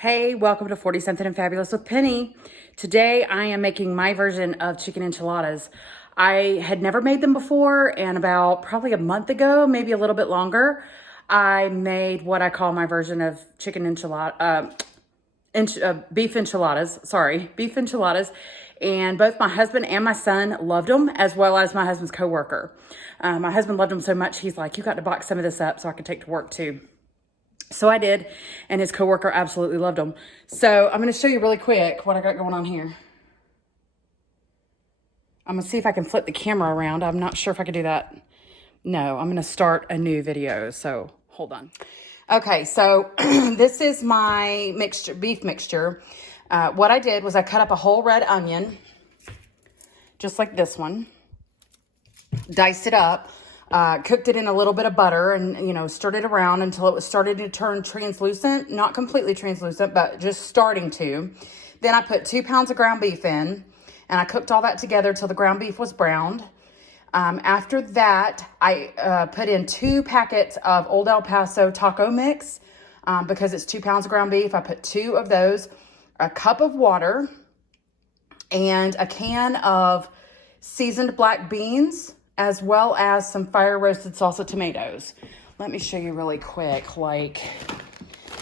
Hey, welcome to 40 Something and Fabulous with Penny. Today I am making my version of chicken enchiladas. I had never made them before, and about probably a month ago, maybe a little bit longer, I made what I call my version of chicken enchilada, beef enchiladas. Sorry, beef enchiladas. And both my husband and my son loved them, as well as my husband's coworker. My husband loved them so much, he's like, you got to box some of this up so I can take to work too. So I did, and his coworker absolutely loved them. So I'm going to show you really quick what I got going on here. I'm going to see if I can flip the camera around. I'm not sure if I can do that. No, I'm going to start a new video, so hold on. Okay, so this is my mixture, beef mixture. What I did was I cut up a whole red onion, just like this one, diced it up. Cooked it in a little bit of butter and, stirred it around until it was starting to turn translucent. Not completely translucent, but just starting to. Then I put 2 pounds of ground beef in, and I cooked all that together till the ground beef was browned. After that, I put in 2 packets of Old El Paso taco mix. Because it's 2 pounds of ground beef, I put 2 of those, a cup of water, and a can of seasoned black beans, as well as some fire roasted salsa tomatoes. Let me show you really quick.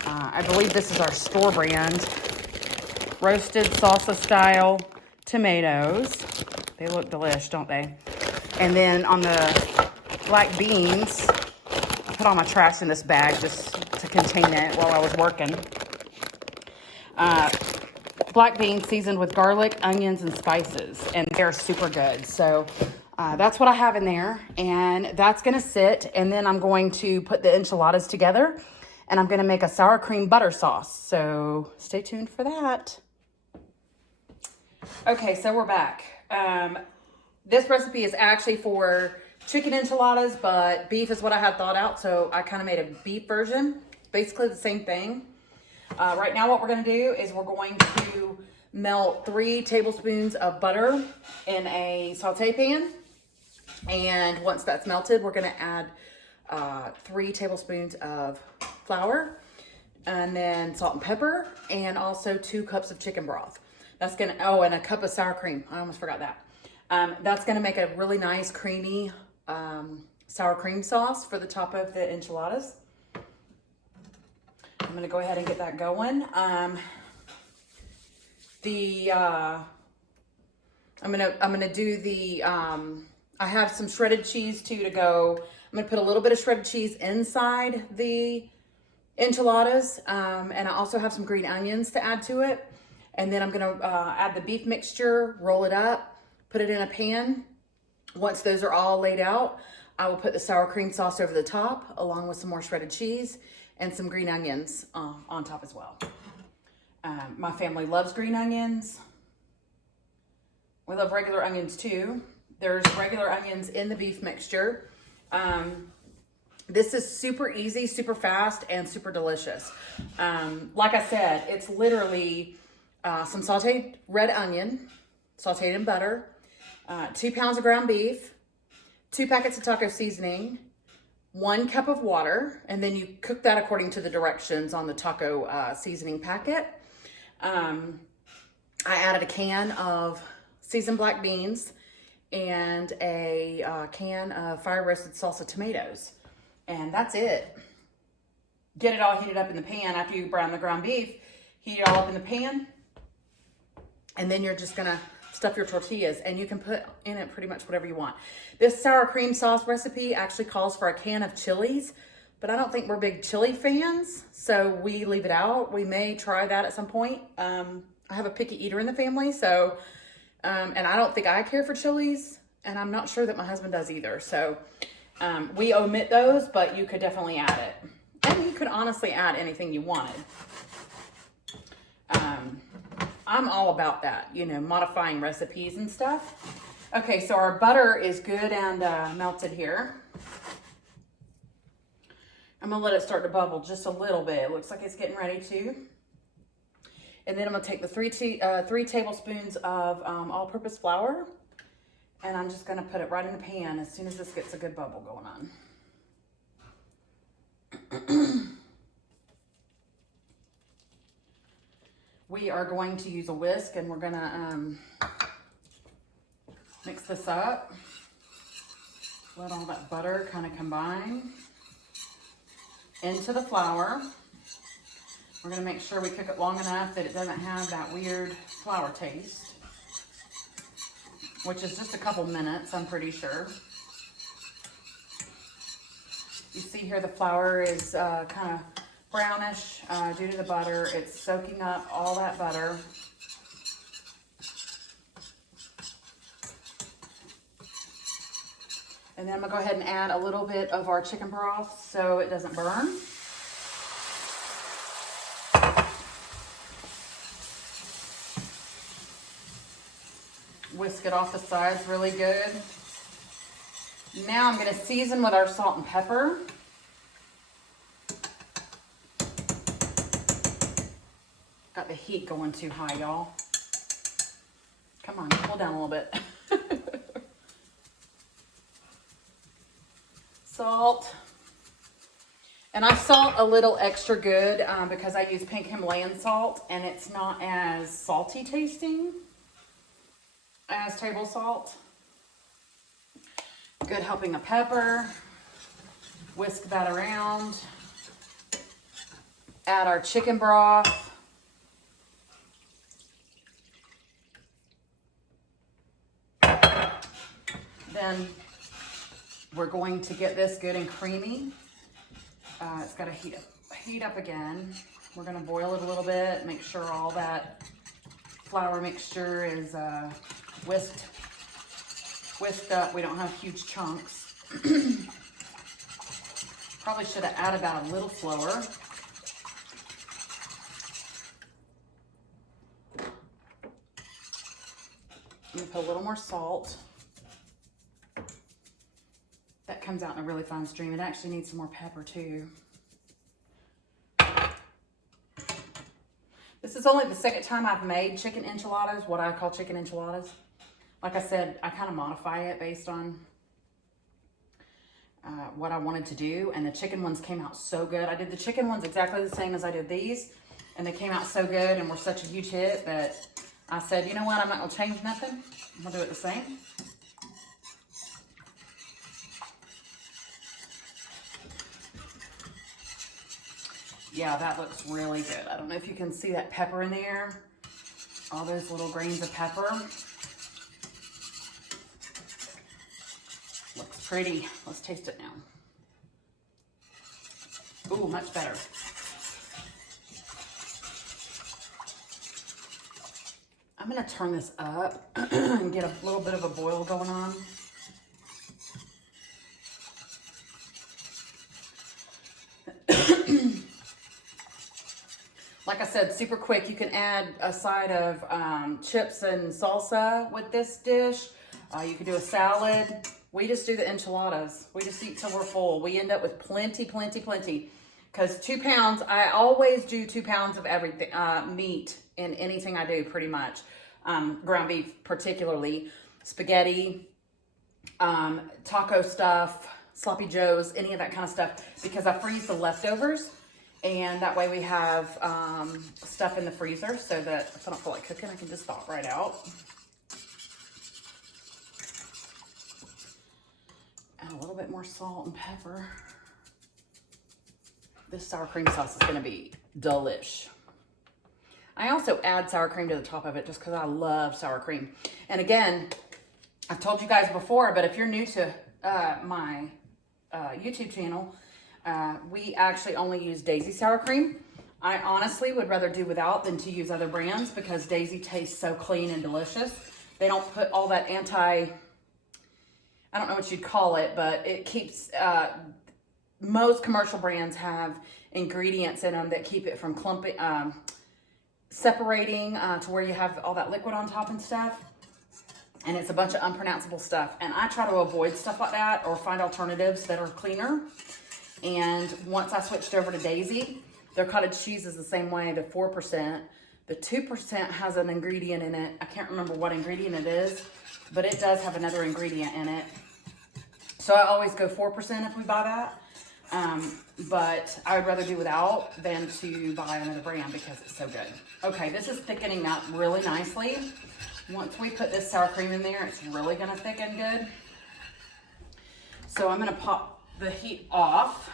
I believe this is our store brand roasted salsa style tomatoes. They look delish, don't they? And then on the black beans, I put all my trash in this bag just to contain it while I was working. Black beans seasoned with garlic, onions, and spices, and they're super good. So that's what I have in there, and that's gonna sit, and then I'm going to put the enchiladas together, and I'm gonna make a sour cream butter sauce. So stay tuned for that. Okay, so we're back. This recipe is actually for chicken enchiladas, but beef is what I had thought out, so I kind of made a beef version. Basically the same thing. Right now what we're gonna do is we're going to melt 3 tablespoons of butter in a saute pan. And once that's melted, we're gonna add 3 tablespoons of flour, and then salt and pepper, and also 2 cups of chicken broth. That's gonna, and a cup of sour cream. I almost forgot that. That's gonna make a really nice creamy sour cream sauce for the top of the enchiladas. I'm gonna go ahead and get that going. I'm gonna do the, I have some shredded cheese too to go. I'm gonna put a little bit of shredded cheese inside the enchiladas. And I also have some green onions to add to it. And then I'm gonna add the beef mixture, roll it up, put it in a pan. Once those are all laid out, I will put the sour cream sauce over the top, along with some more shredded cheese and some green onions on top as well. My family loves green onions. We love regular onions too. There's regular onions in the beef mixture. This is super easy, super fast, and super delicious. Like I said, it's literally some sauteed red onion, sauteed in butter, 2 pounds of ground beef, 2 packets of taco seasoning, 1 cup of water, and then you cook that according to the directions on the taco seasoning packet. I added a can of seasoned black beans and a can of fire roasted salsa tomatoes. And that's it. Get it all heated up in the pan after you brown the ground beef. Heat it all up in the pan. And then you're just gonna stuff your tortillas, and you can put in it pretty much whatever you want. This sour cream sauce recipe actually calls for a can of chilies, but I don't think we're big chili fans, so we leave it out. We may try that at some point. I have a picky eater in the family, so, and I don't think I care for chilies, and I'm not sure that my husband does either. So we omit those, but you could definitely add it. And you could honestly add anything you wanted. I'm all about that, modifying recipes and stuff. Okay, so our butter is good and melted here. I'm gonna let it start to bubble just a little bit. It looks like it's getting ready to. And then I'm gonna take the 3 tablespoons of all-purpose flour, and I'm just gonna put it right in the pan as soon as this gets a good bubble going on. We are going to use a whisk, and we're gonna mix this up. Let all that butter kind of combine into the flour. We're gonna make sure we cook it long enough that it doesn't have that weird flour taste, which is just a couple minutes, I'm pretty sure. You see here the flour is kind of brownish due to the butter. It's soaking up all that butter. And then I'm gonna go ahead and add a little bit of our chicken broth so it doesn't burn. Whisk it off the sides really good. Now I'm gonna season with our salt and pepper. Got the heat going too high, y'all. Come on, pull down a little bit. Salt. And I salt a little extra good because I use pink Himalayan salt and it's not as salty tasting as table salt. Good helping of pepper. Whisk that around. Add our chicken broth. Then we're going to get this good and creamy. It's got to heat up again. We're going to boil it a little bit, make sure all that flour mixture is whisked up. We don't have huge chunks. Probably should have added that a little slower. I'm going to put a little more salt. That comes out in a really fine stream. It actually needs some more pepper too. This is only the second time I've made chicken enchiladas, what I call chicken enchiladas. Like I said, I kind of modify it based on what I wanted to do, and the chicken ones came out so good. I did the chicken ones exactly the same as I did these, and they came out so good and were such a huge hit that I said, you know what, I'm not gonna change nothing. I'm gonna do it the same. Yeah, that looks really good. I don't know if you can see that pepper in there. All those little grains of pepper. Looks pretty. Let's taste it now. Ooh, much better. I'm gonna turn this up and get a little bit of a boil going on. Like I said, super quick. You can add a side of chips and salsa with this dish. You can do a salad. We just do the enchiladas. We just eat till we're full. We end up with plenty, plenty, plenty. Because 2 pounds, I always do 2 pounds of everything, meat in anything I do pretty much. Ground beef particularly. Spaghetti, taco stuff, sloppy joes, any of that kind of stuff. Because I freeze the leftovers. And that way we have stuff in the freezer so that if I don't feel like cooking, I can just thaw it right out. Add a little bit more salt and pepper. This sour cream sauce is gonna be delish. I also add sour cream to the top of it just because I love sour cream. And again, I've told you guys before, but if you're new to my YouTube channel, we actually only use Daisy sour cream. I honestly would rather do without than to use other brands because Daisy tastes so clean and delicious. They don't put all that I don't know what you'd call it, but it keeps, most commercial brands have ingredients in them that keep it from clumping, separating to where you have all that liquid on top and stuff. And it's a bunch of unpronounceable stuff. And I try to avoid stuff like that or find alternatives that are cleaner. And once I switched over to Daisy, their cottage cheese is the same way, the 4%. The 2% has an ingredient in it. I can't remember what ingredient it is, but it does have another ingredient in it. So I always go 4% if we buy that. But I would rather do without than to buy another brand because it's so good. Okay, this is thickening up really nicely. Once we put this sour cream in there, it's really gonna thicken good. So I'm gonna pop the heat off.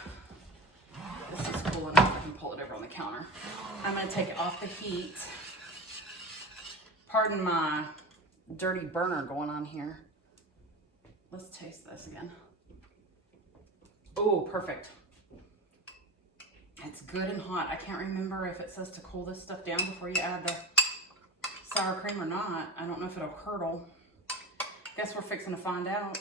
This is cool enough, I can pull it over on the counter. I'm gonna take it off the heat. Pardon my dirty burner going on here. Let's taste this again. Oh, perfect. It's good and hot. I can't remember if it says to cool this stuff down before you add the sour cream or not. I don't know if it'll curdle. Guess we're fixing to find out.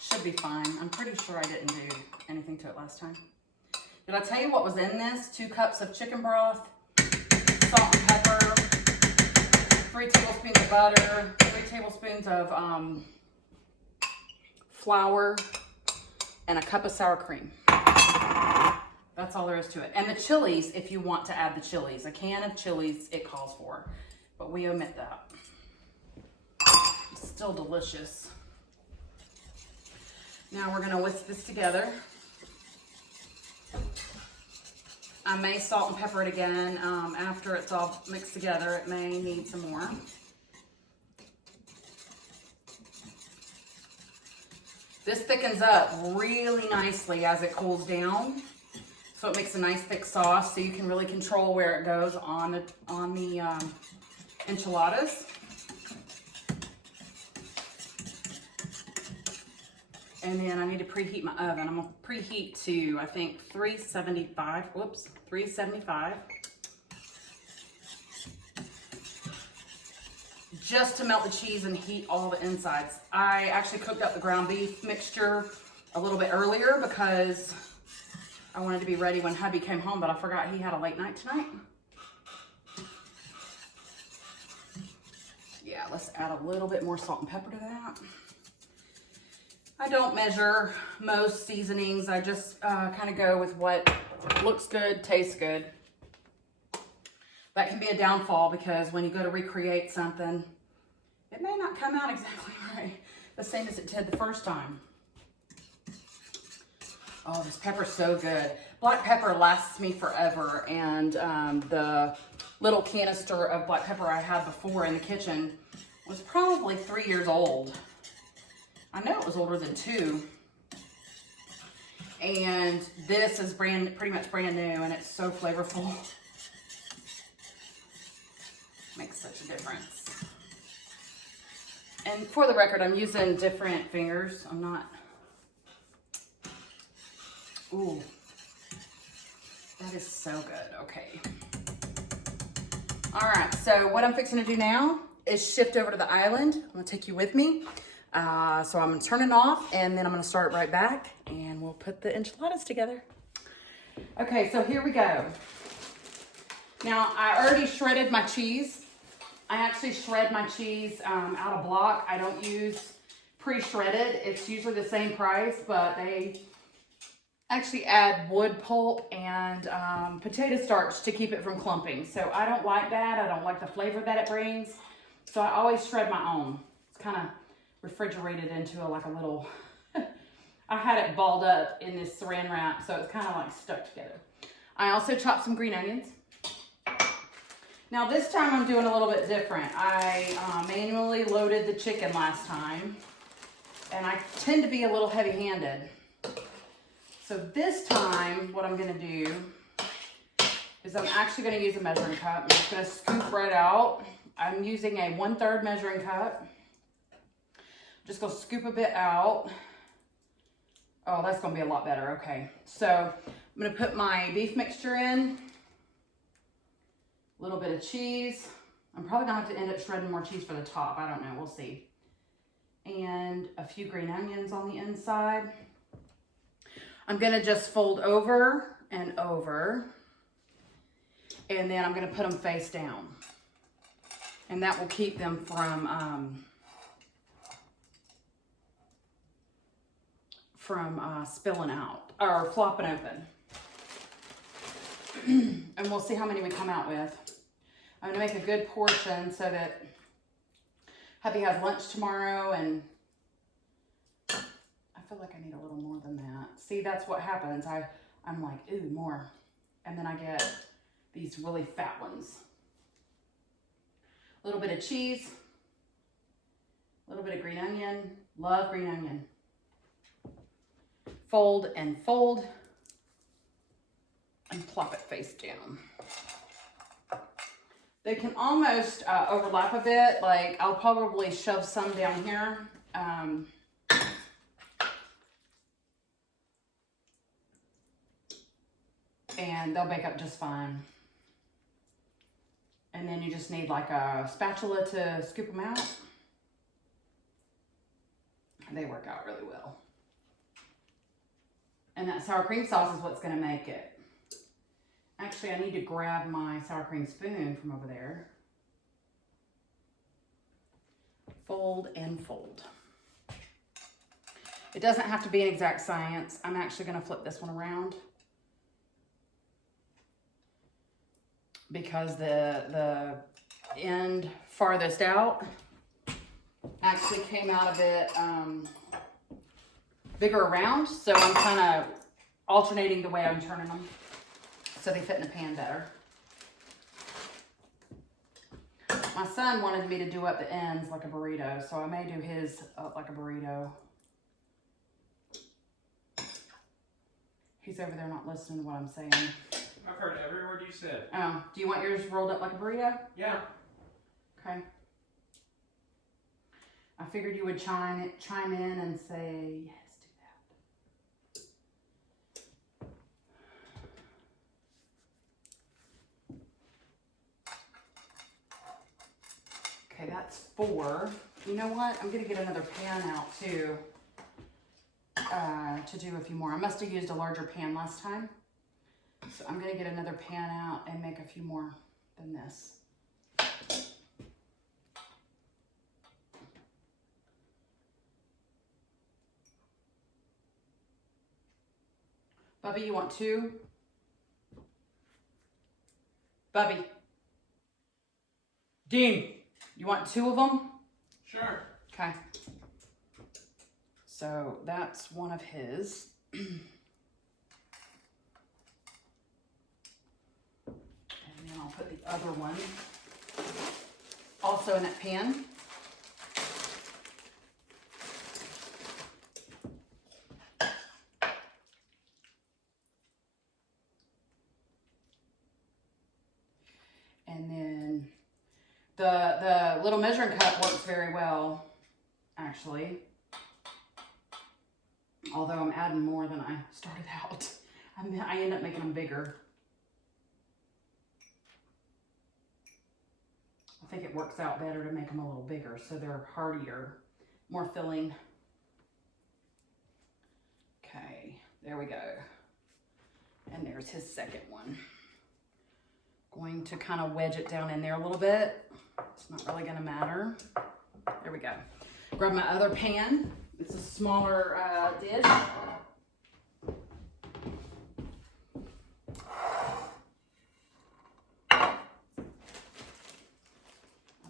Should be fine. I'm pretty sure I didn't do anything to it last time. Did I tell you what was in this? 2 cups of chicken broth, salt and pepper, 3 tablespoons of butter, 3 tablespoons of flour, and a cup of sour cream. That's all there is to it. And the chilies, if you want to add the chilies. A can of chilies it calls for, but we omit that. It's still delicious. Now we're gonna whisk this together. I may salt and pepper it again after it's all mixed together. It may need some more. This thickens up really nicely as it cools down. So it makes a nice thick sauce so you can really control where it goes on the enchiladas. And then I need to preheat my oven. I'm gonna preheat to, I think, 375, whoops, 375. Just to melt the cheese and heat all the insides. I actually cooked up the ground beef mixture a little bit earlier because I wanted to be ready when hubby came home, but I forgot he had a late night tonight. Yeah, let's add a little bit more salt and pepper to that. I don't measure most seasonings. I just kind of go with what looks good, tastes good. That can be a downfall because when you go to recreate something, it may not come out exactly right, the same as it did the first time. Oh, this pepper's so good. Black pepper lasts me forever, and the little canister of black pepper I had before in the kitchen was probably 3 years old. I know it was older than 2. And this is pretty much brand new, and it's so flavorful. Makes such a difference. And for the record, I'm using different fingers. I'm not. Ooh, that is so good. Okay. All right, so what I'm fixing to do now is shift over to the island. I'm gonna take you with me. So I'm gonna turn it off, and then I'm gonna start right back, and we'll put the enchiladas together. Okay, so here we go. Now, I already shredded my cheese. I actually shred my cheese out of block. I don't use pre-shredded. It's usually the same price, but they actually add wood pulp and potato starch to keep it from clumping. So I don't like that. I don't like the flavor that it brings. So I always shred my own. It's kind of refrigerated into like a little, I had it balled up in this saran wrap, so it's kind of like stuck together. I also chopped some green onions. Now this time I'm doing a little bit different. I manually loaded the chicken last time, and I tend to be a little heavy-handed. So this time what I'm gonna do is I'm actually gonna use a measuring cup. I'm just gonna scoop right out. I'm using a 1/3 measuring cup. Just gonna scoop a bit out. Oh, that's gonna be a lot better. Okay, so I'm gonna put my beef mixture in, a little bit of cheese. I'm probably gonna have to end up shredding more cheese for the top. I don't know, we'll see. And a few green onions on the inside. I'm gonna just fold over and over, and then I'm gonna put them face down. And that will keep them from spilling out or flopping open. And we'll see how many we come out with. I'm gonna make a good portion so that hubby has lunch tomorrow, and I feel like I need a little more than that. See, that's what happens. I'm like, ooh, more. And then I get these really fat ones. A little bit of cheese, a little bit of green onion. Love green onion. Fold and fold and plop it face down. They can almost overlap a bit. Like I'll probably shove some down here. And they'll bake up just fine. And then you just need like a spatula to scoop them out. They work out really well. And that sour cream sauce is what's gonna make it. Actually, I need to grab my sour cream spoon from over there. Fold and fold. It doesn't have to be an exact science. I'm actually gonna flip this one around because the end farthest out actually came out a bit bigger around, so I'm kind of alternating the way I'm turning them so they fit in the pan better. My son wanted me to do up the ends like a burrito, so I may do his up like a burrito. He's over there not listening to what I'm saying. I've heard every word you said. Oh, do you want yours rolled up like a burrito? Yeah. Okay. I figured you would chime in and say, yes, do that. Okay, that's 4. You know what? I'm going to get another pan out too to do a few more. I must have used a larger pan last time. So I'm going to get another pan out and make a few more than this. Bubby, you want 2? Bubby. Dean, you want 2 of them? Sure. Okay. So that's one of his. And then I'll put the other one also in that pan. And then the little measuring cup works very well, actually. Although I'm adding more than I started out. I end up making them bigger. I think it works out better to make them a little bigger so they're heartier, more filling. Okay, there we go. And there's his second one. Going to kind of wedge it down in there a little bit. It's not really gonna matter. There we go. Grab my other pan. It's a smaller dish. I'm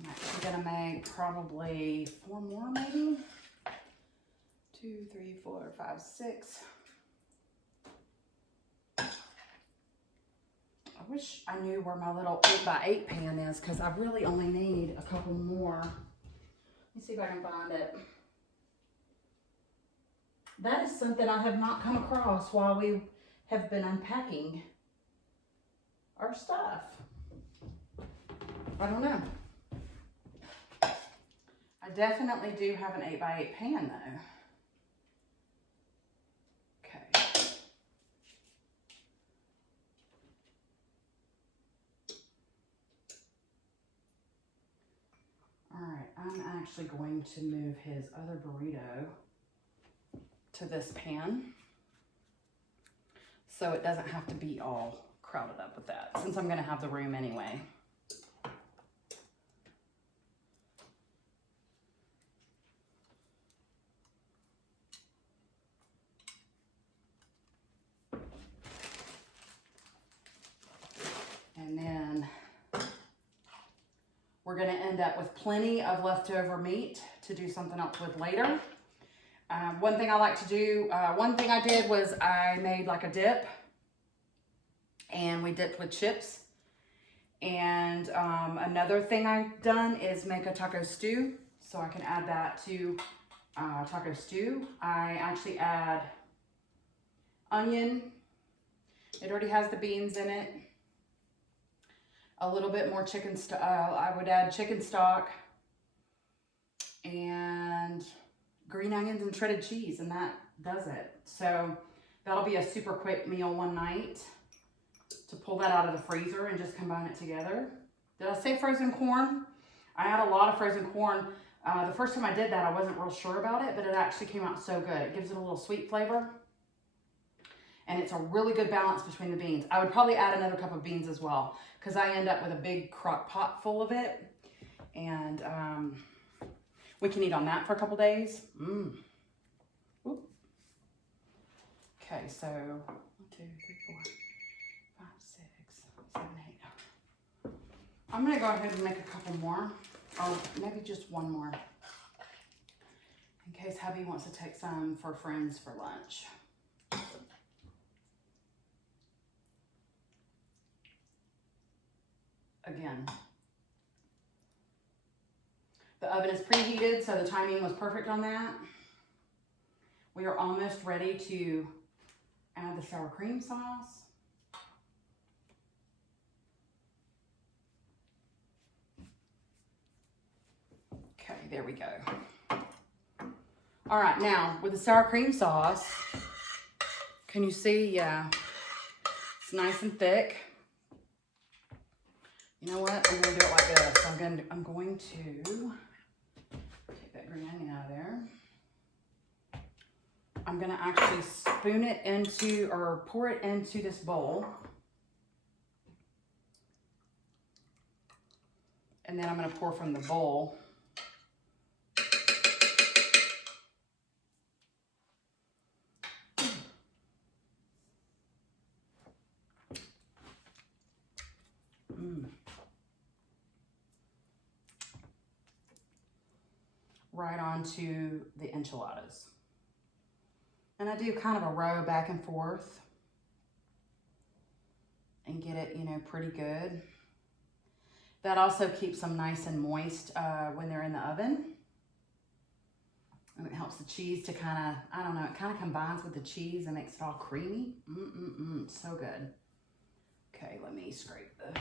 actually gonna make probably 4 more maybe. 2, 3, 4, 5, 6. I wish I knew where my little 8x8 pan is because I really only need a couple more. Let me see if I can find it. That is something I have not come across while we have been unpacking our stuff. I don't know. I definitely do have an 8x8 pan though. Okay. All right, I'm actually going to move his other burrito to this pan so it doesn't have to be all crowded up with that since I'm going to have the room anyway. And then we're going to end up with plenty of leftover meat to do something else with later. One thing I like to do, one thing I did was I made like a dip, and we dipped with chips. And another thing I've done is make a taco stew, so I can add that to taco stew. I actually add onion. It already has the beans in it. A little bit more chicken stock. I would add chicken stock and green onions and shredded cheese, and that does it. So that'll be a super quick meal one night to pull that out of the freezer and just combine it together. Did I say frozen corn? I add a lot of frozen corn. The first time I did that, I wasn't real sure about it, but it actually came out so good. It gives it a little sweet flavor, and it's a really good balance between the beans. I would probably add another cup of beans as well, because I end up with a big crock pot full of it, and we can eat on that for a couple days. Okay, so 1, 2, 3, 4, 5, 6, 7, 8. I'm gonna go ahead and make a couple more, or maybe just one more, in case hubby wants to take some for friends for lunch. Again, the oven is preheated, so the timing was perfect on that. We are almost ready to add the sour cream sauce. Okay, there we go. All right, now with the sour cream sauce, can you see? Yeah, it's nice and thick. You know what? I'm gonna do it like this. I'm going to take that green onion out of there. I'm gonna actually spoon it into, or pour it into this bowl. And then I'm gonna pour from the bowl. Right onto the enchiladas. And I do kind of a row back and forth and get it, you know, pretty good. That also keeps them nice and moist when they're in the oven. And it helps the cheese to kind of, I don't know, it kind of combines with the cheese and makes it all creamy. It's so good. Okay, let me scrape the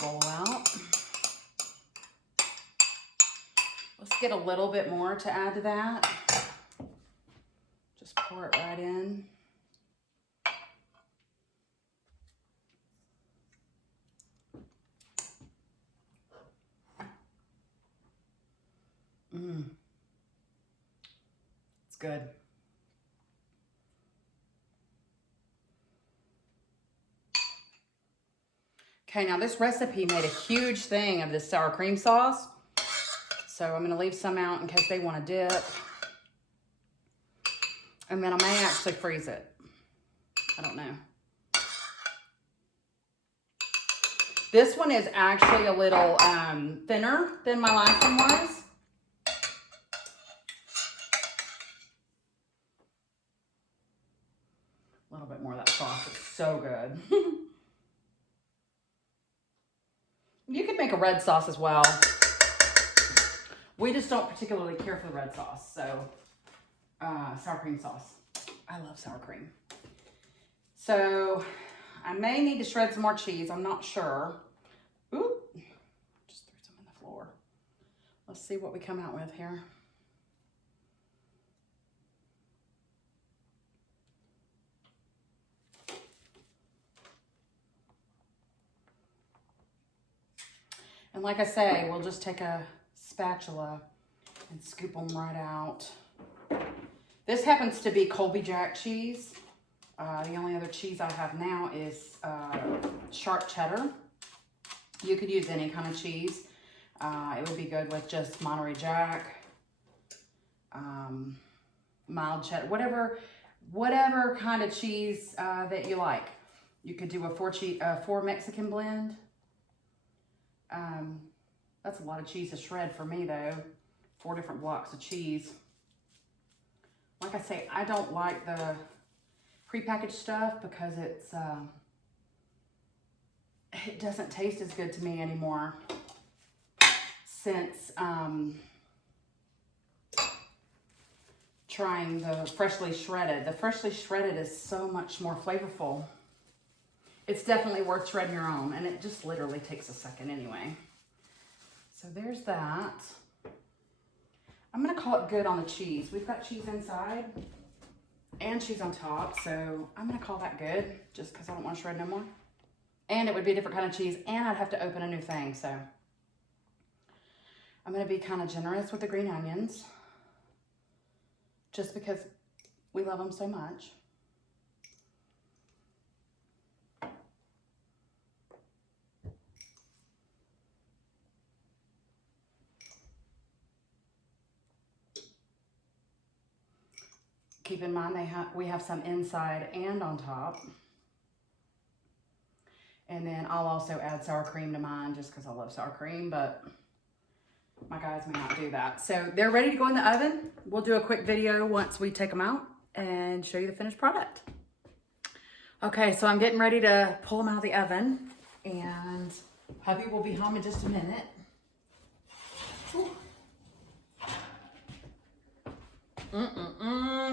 bowl out. Let's get a little bit more to add to that. Just pour it right in. It's good. Okay, now this recipe made a huge thing of this sour cream sauce. So I'm gonna leave some out in case they wanna dip. And then I may actually freeze it. I don't know. This one is actually a little thinner than my last one was. A little bit more of that sauce, it's so good. You could make a red sauce as well. We just don't particularly care for the red sauce, so sour cream sauce. I love sour cream. So I may need to shred some more cheese. I'm not sure. Ooh, just threw some on the floor. Let's see what we come out with here. And like I say, we'll just take a spatula and scoop them right out. This happens to be Colby Jack cheese. The only other cheese I have now is sharp cheddar. You could use any kind of cheese. It would be good with just Monterey Jack, mild cheddar, whatever kind of cheese that you like. You could do a four Mexican blend. That's a lot of cheese to shred for me though. 4 different blocks of cheese. Like I say, I don't like the prepackaged stuff because it doesn't taste as good to me anymore since trying the freshly shredded. The freshly shredded is so much more flavorful. It's definitely worth shredding your own, and it just literally takes a second anyway. So there's that. I'm gonna call it good on the cheese. We've got cheese inside and cheese on top, so I'm gonna call that good just because I don't want to shred no more. And it would be a different kind of cheese, and I'd have to open a new thing, so I'm gonna be kind of generous with the green onions just because we love them so much. Keep in mind we have some inside and on top. And then I'll also add sour cream to mine just because I love sour cream, but my guys may not do that. So they're ready to go in the oven. We'll do a quick video once we take them out and show you the finished product. Okay, so I'm getting ready to pull them out of the oven, and hubby will be home in just a minute.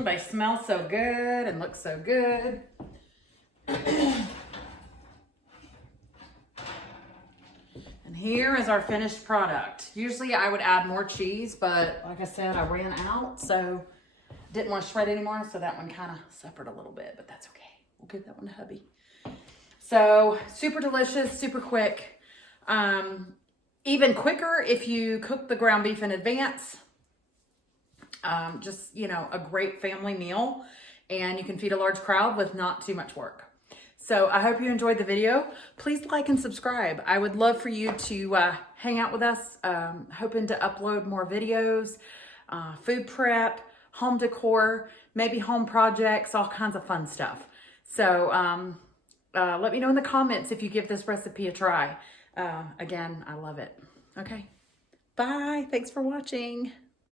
They smell so good and look so good. And here is our finished product. Usually I would add more cheese, but like I said, I ran out, so didn't want to shred anymore, so that one kind of suffered a little bit, but that's okay. We'll give that one to hubby. So super delicious, super quick. Even quicker if you cook the ground beef in advance. Just, you know, a great family meal, and you can feed a large crowd with not too much work. So I hope you enjoyed the video. Please like and subscribe. I would love for you to hang out with us. Hoping to upload more videos, food prep, home decor, maybe home projects, all kinds of fun stuff. So let me know in the comments if you give this recipe a try. Again, I love it. Okay, bye. Thanks for watching.